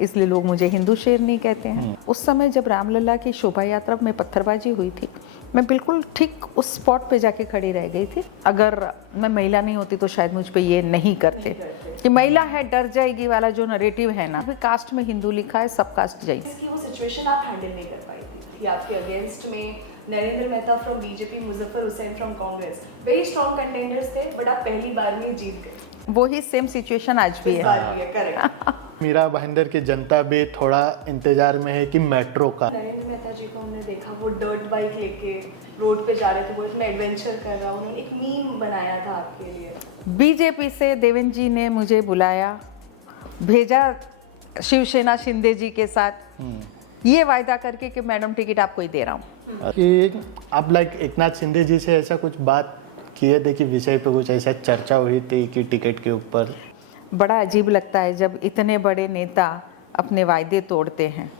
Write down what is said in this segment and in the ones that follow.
इसलिए लोग मुझे हिंदू शेरनी कहते हैं। उस समय जब रामलला की शोभा यात्रा में पत्थरबाजी हुई थी, मैं बिल्कुल ठीक उस स्पॉट पे जाके खड़ी रह गई थी। अगर मैं महिला नहीं होती तो शायद मुझ पे ये नहीं करते कि महिला है डर जाएगी वाला जो नरेटिव है ना। कास्ट में हिंदू लिखा है, सब कास्ट जाएगी। इसकी वो सिचुएशन आप हैंडल नहीं कर पाई थी आपके अगेंस्ट में Narendra Mehta from BJP, Muzaffar Hussain from Congress, very strong contenders थे, बट आप पहली बार में जीत गए। वही सेम सिचुएशन आज भी है। करेक्ट। मीरा भाईंदर की जनता भी थोड़ा इंतजार में है कि मेट्रो का। नरेंद्र मेहता जी को हमने देखा वो डर्ट बाइक लेके रोड पे जा रहे थे, वो इसमें एडवेंचर कर रहा, उन्होंने एक मीम बनाया था आपके लिए। बीजेपी से देवेंद्र जी ने मुझे बुलाया, भेजा शिवसेना शिंदे जी के साथ ये वायदा करके कि मैडम टिकट आपको ही दे रहा हूँ। कि आप लाइक एकनाथ शिंदे जी से ऐसा कुछ बात किए थे कि विषय पे कुछ ऐसा चर्चा हुई थी कि टिकट के ऊपर? बड़ा अजीब लगता है जब इतने बड़े नेता अपने वायदे तोड़ते हैं।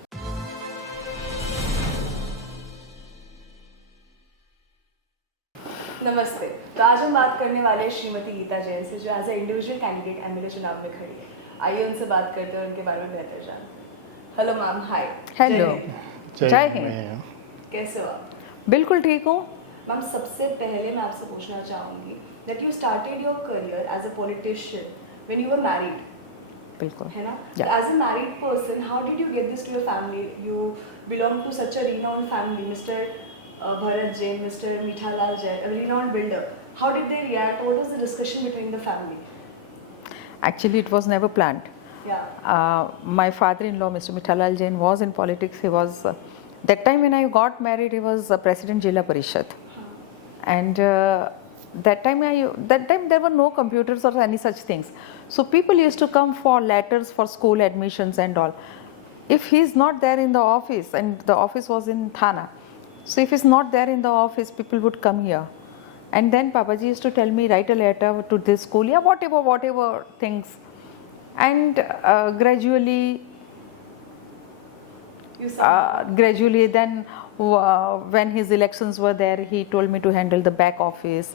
नमस्ते। तो आज हम बात करने वाले हैं श्रीमती गीता जैन से, जो as a individual candidate MLA चुनाव में खड़ी है। आइए उनसे बात करते हैं, उनके बारे में बेहतर जान। हेलो मैम, हाय। हेलो, जय हिंद। कैसे हो आप? बिल्कुल ठीक हूँ मैम। सबसे पहले मैं आपसे पूछना चाहूँगी that you started your career as a politician when you were married, बिल्कुल है ना? Yeah. As a married person, how did you get this to your family? You belong to such a renowned family, mister Bharat Jain, Mr. Mithalal Jain, a renowned builder. How did they react? What was the discussion between the family? Actually, it was never planned. Yeah. My father-in-law, Mr. Mithalal Jain, was in politics. He was that time when I got married. He was President Jilla Parishad, and that time there were no computers or any such things. So people used to come for letters for school admissions and all. If he's not there in the office, and the office was in Thana, so if he's not there in the office, people would come here. And then Papaji used to tell me, write a letter to this school, yeah, whatever things. And gradually then when his elections were there, he told me to handle the back office.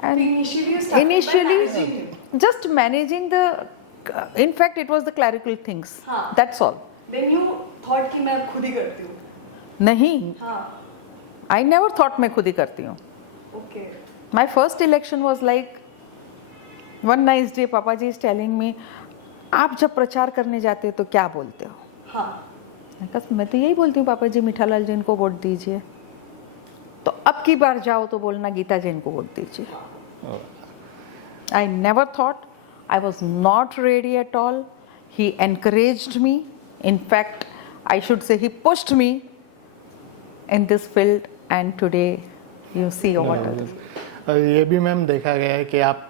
And Initially you started by managing him. just managing the, in fact it was the clerical things. हाँ. That's all. Then you thought कि मैं अब खुद ही करती हूँ। नहीं, हाँ. I never thought मैं खुद ही करती हूँ। Okay. My first election was like one nice day, Papaji is telling me, आप जब प्रचार करने जाते हो तो क्या बोलते हो? हाँ. मैं तो यही बोलती हूँ, पापा जी मिठालाल जैन को वोट दीजिए। तो अब की बार जाओ तो बोलना गीता जैन को वोट दीजिए। I never thought, I was not ready at all. He encouraged me. In fact, I should say he pushed me in this field, and today you see what it is. ये भी ma'am देखा गया है कि आप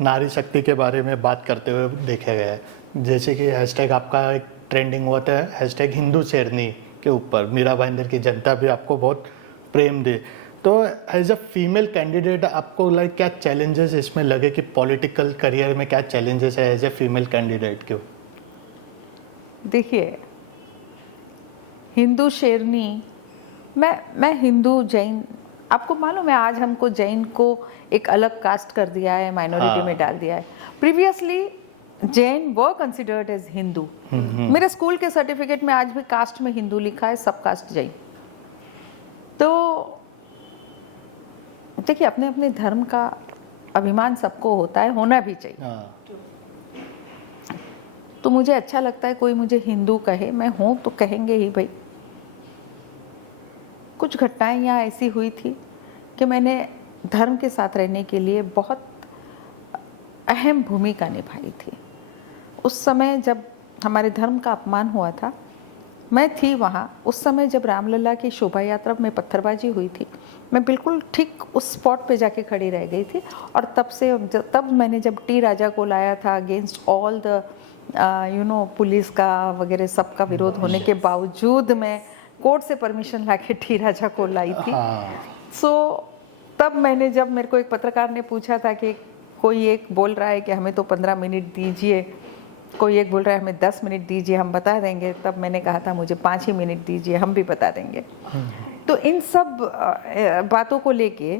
नारी शक्ति के बारे में बात करते हुए देखा गया है। जैसे कि हैशटैग आपका एक ट्रेंडिंग हुआ था, हैशटैग हिंदू शेरनी के ऊपर मीरा भाईंदर की जनता भी आपको बहुत प्रेम दे। तो एज अ फीमेल कैंडिडेट आपको लाइक क्या चैलेंजेस इसमें लगे कि पॉलिटिकल करियर में क्या चैलेंजेस है एज ए फीमेल कैंडिडेट के? देखिए, हिंदू शेरनी, मैं हिंदू जैन, आपको मालूम है आज हमको जैन को एक अलग कास्ट कर दिया है, माइनॉरिटी में डाल दिया है। प्रीवियसली जैन वो कंसिडर्ड एज हिंदू। मेरे स्कूल के सर्टिफिकेट में आज भी कास्ट में हिंदू लिखा है, सब कास्ट जैन। तो देखिए, अपने अपने धर्म का अभिमान सबको होता है, होना भी चाहिए। तो मुझे अच्छा लगता है कोई मुझे हिंदू कहे, मैं हूँ तो कहेंगे ही भाई। कुछ घटनाएं यहाँ ऐसी हुई थी कि मैंने धर्म के साथ रहने के लिए बहुत अहम भूमिका निभाई थी। उस समय जब हमारे धर्म का अपमान हुआ था, मैं थी वहाँ। उस समय जब रामलला की शोभा यात्रा में पत्थरबाजी हुई थी, मैं बिल्कुल ठीक उस स्पॉट पे जाके खड़ी रह गई थी। और तब मैंने जब टी राजा को लाया था अगेंस्ट ऑल द पुलिस का वगैरह सबका विरोध होने के बावजूद मैं कोर्ट से परमिशन लाके टी राजा को लाई थी। सो तब मैंने, जब मेरे को एक पत्रकार ने पूछा था कि कोई एक बोल रहा है कि हमें तो 15 मिनट दीजिए, कोई एक बोल रहा है हमें 10 मिनट दीजिए, हम बता देंगे, तब मैंने कहा था मुझे 5 ही मिनट दीजिए, हम भी बता देंगे। तो इन सब बातों को लेके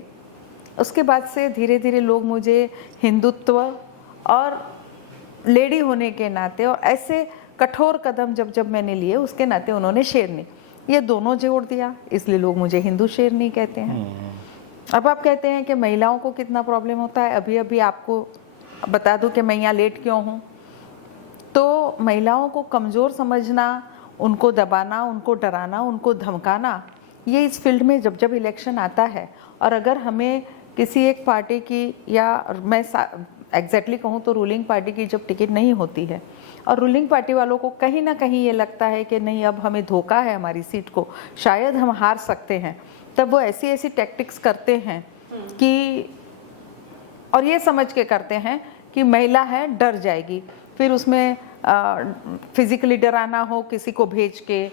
उसके बाद से धीरे धीरे लोग मुझे हिंदुत्व और लेडी होने के नाते और ऐसे कठोर कदम जब जब मैंने लिए उसके नाते उन्होंने शेरनी ये दोनों जोड़ दिया, इसलिए लोग मुझे हिंदू शेरनी कहते हैं। अब आप कहते हैं कि महिलाओं को कितना प्रॉब्लम होता है, अभी अभी आपको बता दूं कि मैं यहाँ लेट क्यों हूँ। तो महिलाओं को कमज़ोर समझना, उनको दबाना, उनको डराना, उनको धमकाना, ये इस फील्ड में जब जब इलेक्शन आता है और अगर हमें किसी एक पार्टी की या मैं एग्जैक्टली कहूँ तो रूलिंग पार्टी की जब टिकट नहीं होती है और रूलिंग पार्टी वालों को कहीं ना कहीं ये लगता है कि नहीं अब हमें धोखा है हमारी सीट को, शायद हम हार सकते हैं, तब वो ऐसी ऐसी टैक्टिक्स करते हैं कि और ये समझ के करते हैं कि महिला है डर जाएगी, फिर उसमें फिजिकली डराना हो, किसी को भेज के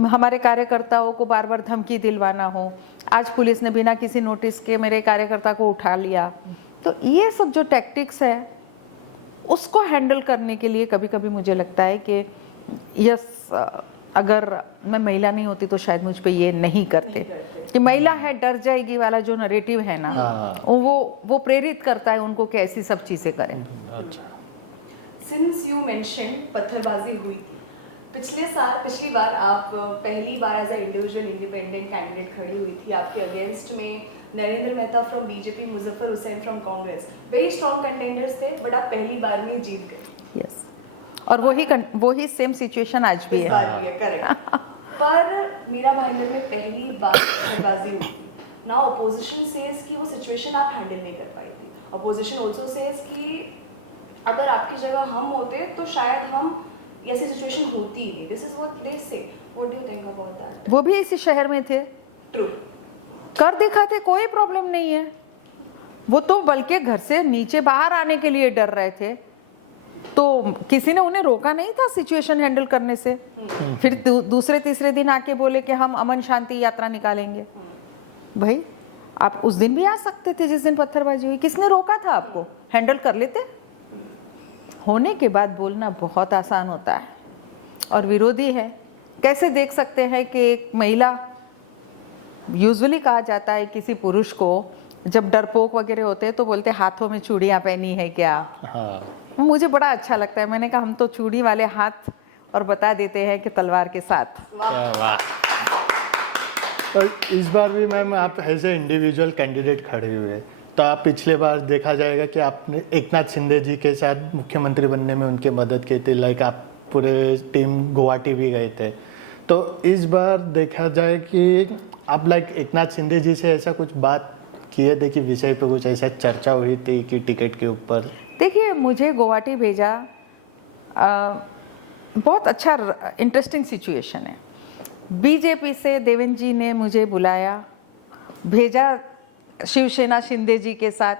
हमारे कार्यकर्ताओं को बार बार धमकी दिलवाना हो। आज पुलिस ने बिना किसी नोटिस के मेरे कार्यकर्ता को उठा लिया। तो ये सब जो टैक्टिक्स है उसको हैंडल करने के लिए कभी कभी मुझे लगता है कि यस अगर मैं महिला नहीं होती तो शायद मुझ पे ये नहीं करते कि महिला है डर जाएगी वाला जो नरेटिव है ना, वो प्रेरित करता है उनको कि ऐसी सब चीजें करें। अच्छा। सिंस यू मेंशन पत्थरबाजी हुई थी, पिछली बार आप पहली बार as a individual independent candidate खड़ी हुई थी, आपके अगेंस्ट में Narendra Mehta from BJP, Muzaffar Hussain from Congress, very strong contenders थे, बट आप पहली बार में जीत गए। यस, और वही सेम सिचुएशन आज भी है। करेक्ट। पर मीरा भाईंदर में पहली बार पत्थरबाजी हुई थी। नाउ अपोजिशन सेज कि वो सिचुएशन आप हैंडल नहीं कर पाई थी। अपोजिशन आल्सो सेज कि अगर आपकी जगह हम होते तो शायद हम ऐसी सिचुएशन होती ही नहीं। दिस इज व्हाट दे से। What do you think about that? वो भी इसी शहर में थे, ट्रू, कर दिखाते, कोई प्रॉब्लम नहीं है। वो तो बल्कि घर से नीचे बाहर आने के लिए डर रहे थे, तो किसी ने उन्हें रोका नहीं था सिचुएशन हैंडल करने से। फिर दूसरे तीसरे दिन आके बोले कि हम अमन शांति यात्रा निकालेंगे। भाई आप उस दिन भी आ सकते थे जिस दिन पत्थरबाजी हुई, किसने रोका था आपको? हैंडल कर लेते। होने के बाद बोलना बहुत आसान होता है और विरोधी है कैसे देख सकते हैं कि एक महिला, यूजुअली कहा जाता है किसी पुरुष को जब डरपोक वगैरह होते हैं तो बोलते हाथों में चूड़ियां पहनी है क्या। हाँ। मुझे बड़ा अच्छा लगता है, मैंने कहा हम तो चूड़ी वाले हाथ और बता देते हैं कि तलवार के साथ। वाह। और इस बार भी मैम आप एज ए इंडिविजुअल कैंडिडेट खड़े हुए, तो आप पिछले बार देखा जाएगा कि आपने एकनाथ शिंदे जी के साथ मुख्यमंत्री बनने में उनकी मदद की थी, लाइक आप पूरे टीम गुवाहाटी भी गए थे। तो इस बार देखा जाए कि आप लाइक एकनाथ शिंदे जी से ऐसा कुछ बात किए थे कि विषय पे कुछ ऐसा चर्चा हुई थी कि टिकट के ऊपर? देखिए मुझे गुवाहाटी भेजा, बहुत अच्छा इंटरेस्टिंग सिचुएशन है। बीजेपी से देवेंद्र जी ने मुझे बुलाया, भेजा शिवसेना शिंदे जी के साथ,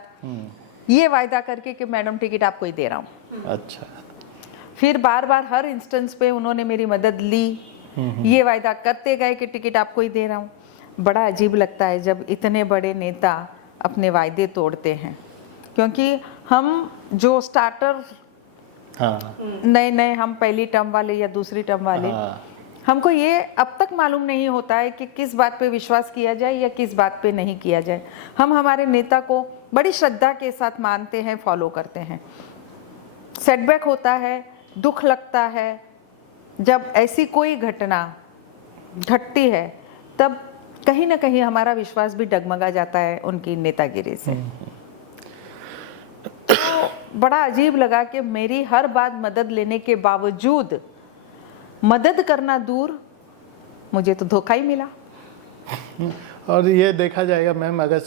ये वायदा करके कि मैडम टिकट आपको ही दे रहा हूँ। अच्छा। फिर बार बार हर इंस्टेंस पे उन्होंने मेरी मदद ली, ये वायदा करते गए कि टिकट आपको ही दे रहा हूँ। बड़ा अजीब लगता है जब इतने बड़े नेता अपने वायदे तोड़ते हैं, क्योंकि हम जो स्टार्टर नए नए, हम पहली टर्म वाले या दूसरी टर्म वाले, हमको ये अब तक मालूम नहीं होता है कि किस बात पे विश्वास किया जाए या किस बात पे नहीं किया जाए। हम हमारे नेता को बड़ी श्रद्धा के साथ मानते हैं, फॉलो करते हैं। सेटबैक होता है, दुख लगता है, जब ऐसी कोई घटना घटती है तब कहीं ना कहीं हमारा विश्वास भी डगमगा जाता है उनकी नेतागिरी से। तो बड़ा अजीब लगा कि मेरी हर बात मदद लेने के बावजूद मदद करना दूर, मुझे तो धोखा ही मिला। और ये देखा जाएगा मैम, अगर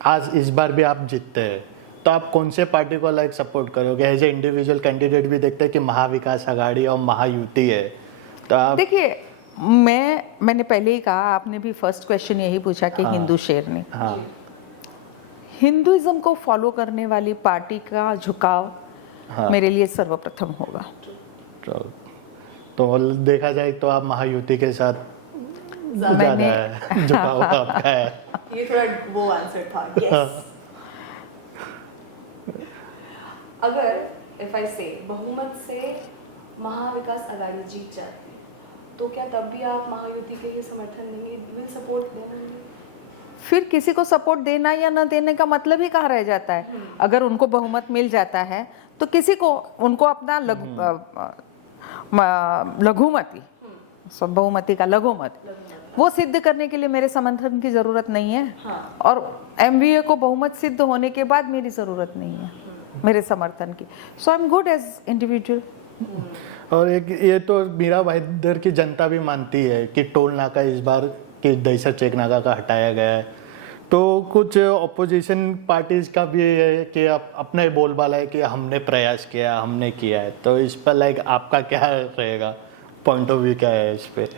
आज इस बार भी आप जीतते हैं तो आप कौन से पार्टी को लाइक सपोर्ट करोगे? एज ए इंडिविजुअल कैंडिडेट भी देखते हैं कि महाविकास आघाड़ी और महायुति है, तो आप देखिए मैंने पहले ही कहा, आपने भी फर्स्ट क्वेश्चन यही पूछा कि हिंदू शेरनी। हाँ। हिंदुइज्म को फॉलो करने वाली पार्टी का झुकाव मेरे लिए सर्वप्रथम होगा। तो देखा जाए तो आप महायुति के साथ मैंने झुकाव आपका है। ये थोड़ा वो आंसर था। यस। अगर इफ आई से बहुमत से महाविकास आघाड़ी जीत जाती तो क्या तब भी आप महायुति के लिए समर्थन देंगे? विल सपोर्ट देंगे? फिर किसी को सपोर्ट देना या न देने का मतलब ही कहाँ रह जाता है। अगर उनको बहुमत मिल जाता है तो किसी को उनको अपना लघुमती बहुमती का लघुमत वो सिद्ध करने के लिए मेरे समर्थन की जरूरत नहीं है। हाँ। और एमवीए को बहुमत सिद्ध होने के बाद मेरी जरूरत नहीं है मेरे समर्थन की। So I am good as individual. और एक ये तो मीरा भाईंदर की जनता भी मानती है कि टोल नाका इस बार की दहीसर चेक नाका का हटाया गया है, तो कुछ ऑपोजिशन पार्टीज का भी है कि अपना ही बोलबाला है कि हमने प्रयास किया, हमने किया है। तो इस पर लाइक आपका क्या रहेगा, पॉइंट ऑफ व्यू क्या है इस पे?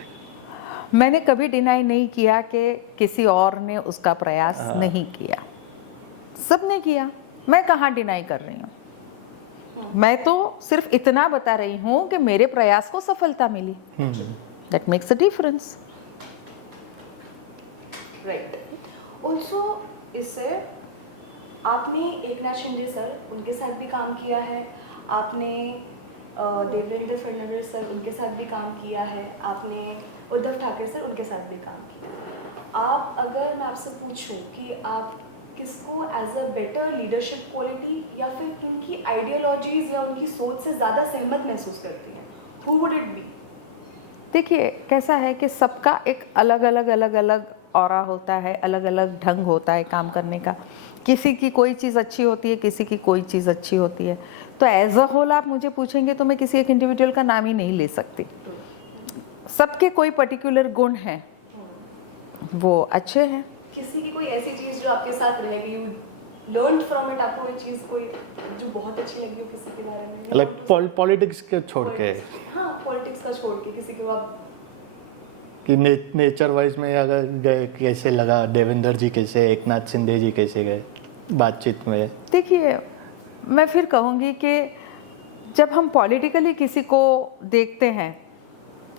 मैंने कभी डिनाई नहीं किया कि किसी और ने उसका प्रयास नहीं किया, सबने किया। मैं कहाँ डिनाई कर रही हूँ, मैं तो सिर्फ इतना बता रही हूँ कि मेरे प्रयास को सफलता मिली। That makes a difference. Right. Also इससे आपने एकनाथ शिंदे सर उनके साथ भी काम किया है, आपने देवेंद्र फडणवीस सर उनके साथ भी काम किया है, आपने उद्धव ठाकरे सर उनके साथ भी काम किया है। आप अगर मैं आपसे पूछूं कि आप किसको as a better leadership quality या फिर किनकी आइडियोलॉजीज या उनकी सोच से ज़्यादा सहमत महसूस करती हैं, हु वुड इट बी? देखिए कैसा है कि सबका एक अलग अलग ऑरा होता है, अलग अलग ढंग होता है काम करने का। किसी की कोई चीज़ अच्छी होती है, किसी की कोई चीज़ अच्छी होती है। तो एज अ होल आप मुझे पूछेंगे तो मैं किसी एक इंडिविजुअल का नाम ही नहीं ले सकती। सबके कोई पर्टिकुलर गुण हैं, वो अच्छे हैं। किसी की कोई ऐसी चीज़ जो आपके साथ रह गई, यू लर्न फ्रॉम इट, आपको कोई चीज़ कोई जो बहुत अच्छी लगी हो किसी के बारे में, लाइक पॉलिटिक्स के छोड़ के? हाँ, पॉलिटिक्स का छोड़ के किसी को आप कि नेचर वाइज में अगर गए कैसे लगा, देवेंद्र जी कैसे, एकनाथ शिंदे जी कैसे गए बातचीत में? देखिए मैं फिर कहूँगी कि जब हम पॉलिटिकली किसी को देखते हैं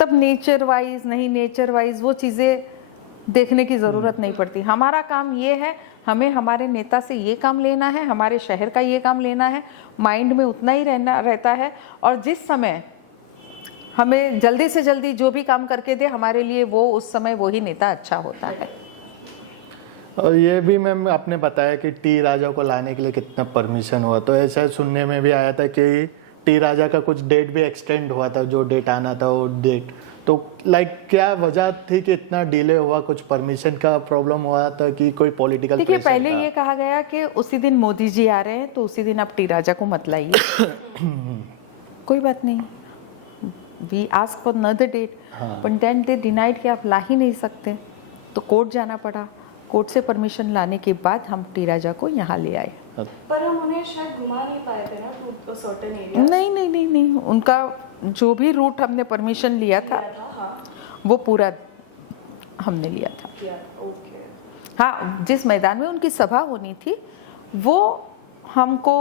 तब नेचर वाइज नहीं, नेचर वाइज वो चीज़ें देखने की ज़रूरत नहीं पड़ती। हमारा काम ये है, हमें हमारे नेता से ये काम लेना है, हमारे शहर का ये काम लेना है, माइंड में उतना ही रहता है। और जिस समय हमें जल्दी से जल्दी जो भी काम करके दे हमारे लिए, वो उस समय वही नेता अच्छा होता है। और ये भी मैम आपने बताया कि टी राजा को लाने के लिए कितना परमिशन हुआ, तो ऐसा सुनने में भी आया था कि टी राजा का कुछ डेट भी एक्सटेंड हुआ था, जो डेट आना था वो डेट। तो लाइक क्या वजह थी कि इतना डिले हुआ? कुछ परमिशन का प्रॉब्लम हुआ था कि कोई पॉलिटिकल प्रेशर? देखिए पहले ये कहा गया कि उसी दिन मोदी जी आ रहे हैं तो उसी दिन आप टी राजा को मत लाइए। कोई बात नहीं, we ask for another date, but then they denied कि आप ला ही नहीं सकते, तो कोर्ट जाना पड़ा। कोर्ट से परमिशन लाने के बाद हम टी राजा को यहाँ ले आए। पर हम उन्हें शायद घुमा नहीं पाए थे ना टू सर्टेन एरिया। नहीं, उनका जो भी रूट हमने परमिशन लिया था हाँ। वो पूरा हमने लिया था। ओके। हाँ, जिस मैदान में उनकी सभा होनी थी वो हमको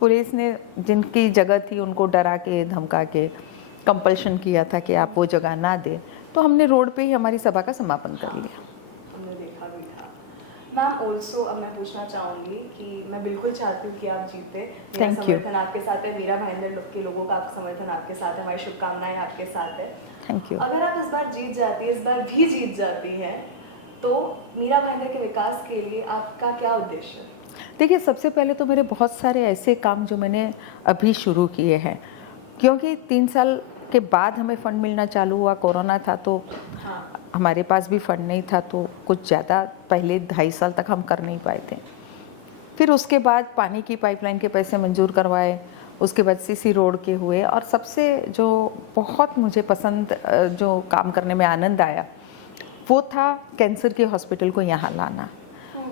पुलिस ने, जिनकी जगह थी उनको डरा के धमका के कंपल्शन किया था कि आप वो जगह ना दें, तो हमने रोड पे ही हमारी सभा का समापन कर लिया। हमने देखा भी था। मैम ऑल्सो अब मैं पूछना चाहूँगी कि मैं बिल्कुल चाहती हूँ कि आप जीते। मेरा Thank you. समर्थन आपके साथ है, मीरा भाईंदर के लोगों का समर्थन आपके साथ है, हमारी शुभकामनाएं आपके साथ है। Thank you. अगर आप इस बार जीत जाती है, इस बार भी जीत जाती हैं, तो मीरा भाईंदर के विकास के लिए आपका क्या उद्देश्य है? देखिए सबसे पहले तो मेरे बहुत सारे ऐसे काम जो मैंने अभी शुरू किए हैं, क्योंकि 3 साल के बाद हमें फंड मिलना चालू हुआ। कोरोना था तो हमारे पास भी फंड नहीं था, तो कुछ ज़्यादा पहले 2.5 साल तक हम कर नहीं पाए थे। फिर उसके बाद पानी की पाइपलाइन के पैसे मंजूर करवाए, उसके बाद सीसी रोड के हुए, और सबसे जो बहुत मुझे पसंद जो काम करने में आनंद आया वो था कैंसर के हॉस्पिटल को यहाँ लाना।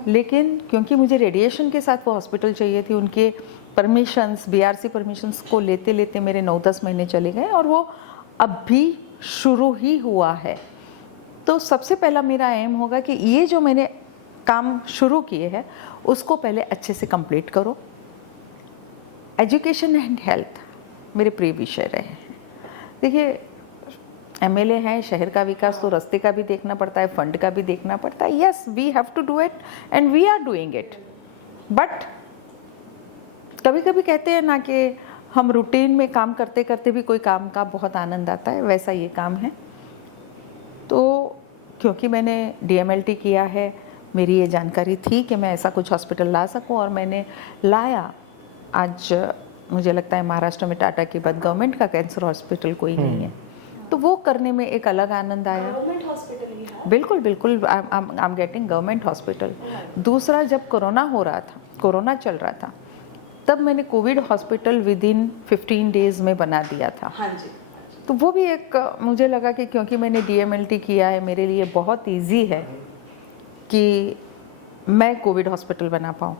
लेकिन क्योंकि मुझे रेडिएशन के साथ वो हॉस्पिटल चाहिए थी, उनके परमिशंस, बीआरसी परमिशंस को लेते लेते मेरे 9-10 महीने चले गए और वो अब भी शुरू ही हुआ है। तो सबसे पहला मेरा एम होगा कि ये जो मैंने काम शुरू किए हैं उसको पहले अच्छे से कंप्लीट करो। एजुकेशन एंड हेल्थ मेरे प्रिय विषय रहे हैं। देखिए एमएलए हैं, शहर का विकास तो रास्ते का भी देखना पड़ता है, फंड का भी देखना पड़ता है। Yes, we have to do it and we are doing it. But कभी कभी कहते हैं ना कि हम रूटीन में काम करते करते भी कोई काम का बहुत आनंद आता है, वैसा ये काम है। तो क्योंकि मैंने डीएमएलटी किया है, मेरी ये जानकारी थी कि मैं ऐसा कुछ हॉस्पिटल ला सकूं और मैंने लाया। आज मुझे लगता है महाराष्ट्र में टाटा के बाद गवर्नमेंट का कैंसर हॉस्पिटल कोई नहीं है, तो वो करने में एक अलग आनंद आया। गवर्नमेंट हॉस्पिटल ही है। बिल्कुल बिल्कुल, I am getting government hospital. दूसरा, जब कोरोना हो रहा था, कोरोना चल रहा था, तब मैंने Covid hospital with in 15 days में बना दिया था। हाँ जी। तो वो भी एक मुझे लगा कि क्योंकि मैंने DMLT किया है, मेरे लिए बहुत इजी है कि मैं कोविड हॉस्पिटल बना पाऊँ।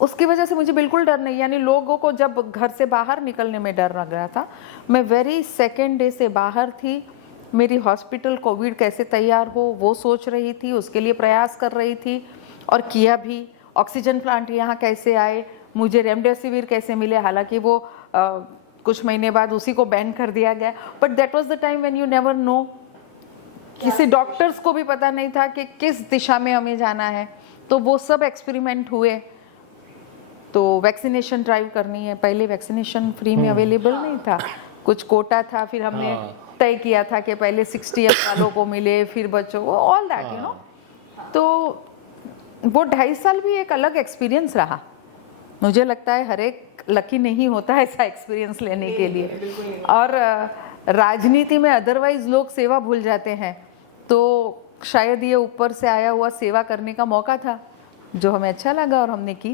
उसकी वजह से मुझे बिल्कुल डर नहीं, यानी लोगों को जब घर से बाहर निकलने में डर लग रहा था, मैं वेरी सेकेंड डे से बाहर थी। मेरी हॉस्पिटल कोविड कैसे तैयार हो वो सोच रही थी, उसके लिए प्रयास कर रही थी और किया भी। ऑक्सीजन प्लांट यहाँ कैसे आए, मुझे रेमडेसिविर कैसे मिले, हालांकि वो कुछ महीने बाद उसी को बैन कर दिया गया, but that was the time when you never know. किसी डॉक्टर्स को भी पता नहीं था कि किस दिशा में हमें जाना है, तो वो सब एक्सपेरिमेंट हुए। तो वैक्सीनेशन ड्राइव करनी है, पहले वैक्सीनेशन फ्री में अवेलेबल नहीं था, कुछ कोटा था, फिर हमने तय किया था कि पहले 60 वालों को मिले, फिर बच्चों को, ऑल दैट यू नो। तो वो 2.5 साल भी एक अलग एक्सपीरियंस रहा। मुझे लगता है हर एक लकी नहीं होता है ऐसा एक्सपीरियंस लेने के लिए। और राजनीति में अदरवाइज लोग सेवा भूल जाते हैं, तो शायद ये ऊपर से आया हुआ सेवा करने का मौका था जो हमें अच्छा लगा और हमने की।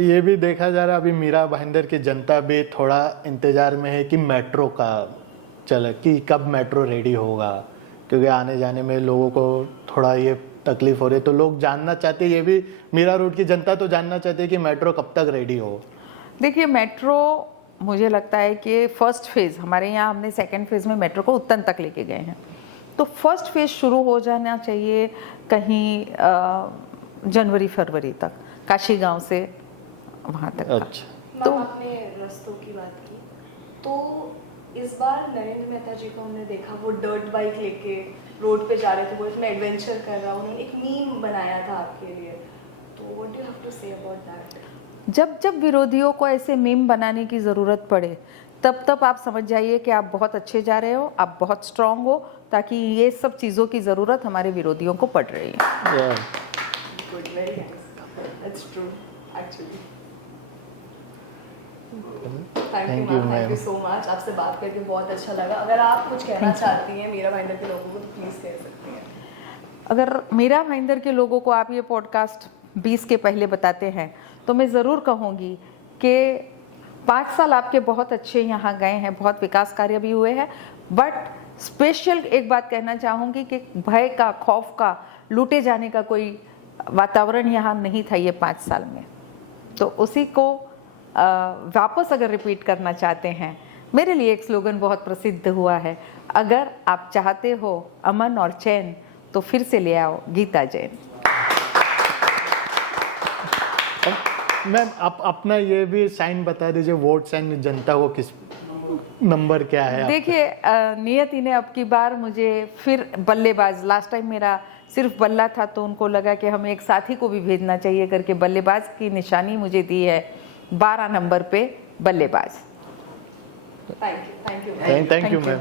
ये भी देखा जा रहा है अभी मीरा भाईंदर की जनता भी थोड़ा इंतजार में है कि मेट्रो का चले, कि कब मेट्रो रेडी होगा, क्योंकि आने जाने में लोगों को थोड़ा ये तकलीफ हो रही है। तो लोग जानना चाहते हैं, ये भी मीरा रोड की जनता तो जानना चाहती है कि मेट्रो कब तक रेडी हो। देखिए, मेट्रो मुझे लगता है कि फर्स्ट फेज़, हमारे यहाँ हमने सेकंड फेज़ में मेट्रो को उत्तन तक लेके गए हैं, तो फर्स्ट फेज़ शुरू हो जाना चाहिए कहीं जनवरी फरवरी तक, काशी गांव से वहाँ तक। अच्छा, तो आपने रास्तों की बात की, तो इस बार नरेंद्र मेहता जी को हमने देखा, वो डर्ट बाइक लेके रोड पे जा रहे थे, वो इसमें एडवेंचर कर रहा, उन्होंने एक मीम बनाया था आपके लिए, तो what do you have to say about that? जब जब विरोधियों को ऐसे मीम बनाने की ज़रूरत पड़े, तब तब आप समझ जाइए कि आप बहुत अच्छे जा रहे हो, आप बहुत स्ट्रांग हो, ताकि ये सब चीज़ों की ज़रूरत हमारे विरोधियों को पड़ रही है। Good, very nice, that's true actually. Thank you so much. आपसे बात करके बहुत अच्छा लगा। अगर आप कुछ कहना चाहती हैं मीरा भाईंदर के लोगों को तो प्लीज़ कह सकती हैं। अगर मीरा भाईंदर के लोगों को आप ये पॉडकास्ट 20 के पहले बताते हैं, तो मैं ज़रूर कहूँगी कि 5 साल आपके बहुत अच्छे यहाँ गए हैं, बहुत विकास कार्य भी हुए हैं, बट स्पेशल एक बात कहना चाहूँगी कि भय का, खौफ का, लूटे जाने का कोई वातावरण यहाँ नहीं था ये 5 साल में। तो उसी को वापस अगर रिपीट करना चाहते हैं, मेरे लिए एक स्लोगन बहुत प्रसिद्ध हुआ है, अगर आप चाहते हो अमन और चैन तो फिर से ले आओ गीता जैन। मैम आप अपना ये भी साइन बता दीजिए, वोट साइन जनता को किस नंबर क्या है? देखिए, नियति ने अब की बार मुझे फिर बल्लेबाज, लास्ट टाइम मेरा सिर्फ बल्ला था, तो उनको लगा कि हमें एक साथी को भी भेजना चाहिए करके बल्लेबाज की निशानी मुझे दी है, 12 नंबर पे बल्लेबाज। Thank you ma'am.